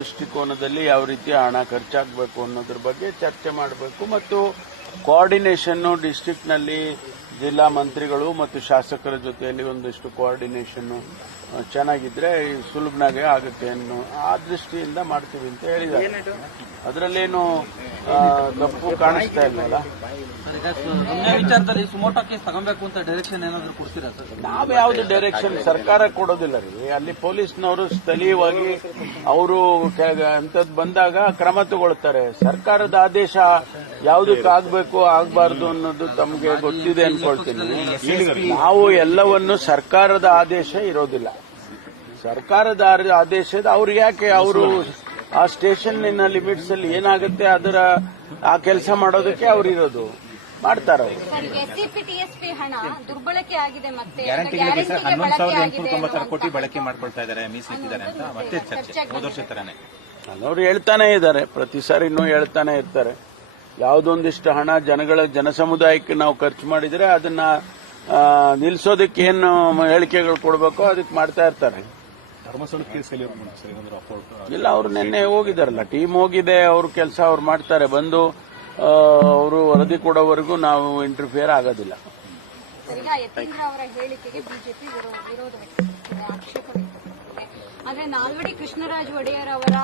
ದೃಷ್ಟಿಕೋನದಲ್ಲಿ ಯಾವ ರೀತಿ ಹಣ ಖರ್ಚಾಗಬೇಕು ಅನ್ನೋದ್ರ ಬಗ್ಗೆ ಚರ್ಚೆ ಮಾಡಬೇಕು ಮತ್ತು ಕೋಆರ್ಡಿನೇಷನ್ ಡಿಸ್ಟಿಕ್ನಲ್ಲಿ ಜಿಲ್ಲಾ ಮಂತ್ರಿಗಳು ಮತ್ತು ಶಾಸಕರ ಜೊತೆಯಲ್ಲಿ ಒಂದಿಷ್ಟು ಕೋಆರ್ಡಿನೇಷನ್ ಚೆನ್ನಾಗಿದ್ರೆ ಸುಲಭನಾಗೆ ಆಗುತ್ತೆ ಅನ್ನೋ ಆ ದೃಷ್ಟಿಯಿಂದ ಮಾಡ್ತೀವಿ ಅಂತ ಹೇಳಿದ್ದಾರೆ. ಅದರಲ್ಲೇನು ತಪ್ಪು ಕಾಣಿಸ್ತಾ ಇಲ್ಲ ವಿಚಾರದಲ್ಲಿ ಸುಮೋಟೋ ಕೇಸ್ ತಗೊಬೇಕು ಅಂತ ಡೈರೆಕ್ಷನ್ ಏನಾದರೂ ಕೊಡ್ತೀರಾ ಸರ್? ನಾವ್ ಯಾವ್ದು ಡೈರೆಕ್ಷನ್ ಸರ್ಕಾರ ಕೊಡೋದಿಲ್ಲ ರೀ. ಅಲ್ಲಿ ಪೊಲೀಸ್ನವರು ಸ್ಥಳೀಯವಾಗಿ ಅವರು ಅಂಥದ್ದು ಬಂದಾಗ ಕ್ರಮ ತಗೊಳ್ತಾರೆ. ಸರ್ಕಾರದ ಆದೇಶ ಯಾವ್ದಕ್ಕೆ ಆಗ್ಬೇಕು ಆಗ್ಬಾರ್ದು ಅನ್ನೋದು ತಮಗೆ ಗೊತ್ತಿದೆ ಅನ್ಕೊಳ್ತೀನಿ. ನಾವು ಎಲ್ಲವನ್ನು ಸರ್ಕಾರದ ಆದೇಶ ಇರೋದಿಲ್ಲ. ಸರ್ಕಾರದ ಆದೇಶದ ಅವ್ರು ಯಾಕೆ ಅವರು ಆ ಸ್ಟೇಷನ್ನಿನ ಲಿಮಿಟ್ಸ್ ಅಲ್ಲಿ ಏನಾಗುತ್ತೆ ಅದರ ಆ ಕೆಲಸ ಮಾಡೋದಕ್ಕೆ ಅವ್ರು ಇರೋದು. ಮಾಡ್ತಾರ ಅವರು. ಸರ್ ಹಣ ದುರ್ಬಳಕೆ ಆಗಿದೆ ಮತ್ತೆ ಗ್ಯಾರಂಟಿಗೆ ಸರ್ ಗ್ಯಾರಂಟಿಗೆ ಹನ್ನೊಂದು ಬಳಕೆ ಸಾವಿರದ ಆಗಿದೆ ಎಂಟುನೂರ ತೊಂಬತ್ತರ ಕೋಟಿ ಬಳಕೆ ಮಾಡ್ಕೊಳ್ತಾ ಇದ್ದಾರೆ ಮೀಸಲಿಟ್ಟಿದ್ದಾರೆ ಅಂತ ಮತ್ತೆ ಚರ್ಚೆ ಹೋದ ವರ್ಷ ತರನೇ. ಅವ್ರು ಹೇಳ್ತಾನೆ ಇದ್ದಾರೆ. ಪ್ರತಿ ಸಾರಿನೂ ಹೇಳ್ತಾನೆ ಇರ್ತಾರೆ. ಯಾವುದೊಂದಿಷ್ಟು ಹಣ ಜನಗಳ ಜನಸಮುದಾಯಕ್ಕೆ ನಾವು ಖರ್ಚು ಮಾಡಿದ್ರೆ ಅದನ್ನ ನಿಲ್ಸೋದಕ್ಕೆ ಏನು ಹೇಳಿಕೆಗಳು ಕೊಡಬೇಕೋ ಅದಕ್ಕೆ ಮಾಡ್ತಾ ಇರ್ತಾರೆ. ಧರ್ಮಸ್ಥಳ ಕೇಸಲ್ಲಿ ಸರ್ ಏನಾದ್ರು ಅಪೋರ್ಟ್ ಇಲ್ಲ ಅವರು ನಿನ್ನೆ ಹೋಗಿದಾರಲ್ಲ ಟೀಮ್ ಹೋಗಿದೆ ಅವ್ರ ಕೆಲಸ ಅವ್ರು ಮಾಡ್ತಾರೆ ಬಂದು ಅವರು ವರದಿ ಕೊಡೋವರೆಗೂ ನಾವು ಇಂಟರ್ಫಿಯರ್ ಆಗೋದಿಲ್ಲ. ಆದ್ರೆ ನಾಲ್ವಡಿ ಕೃಷ್ಣರಾಜ್ ಒಡೆಯರ್ ಅವರ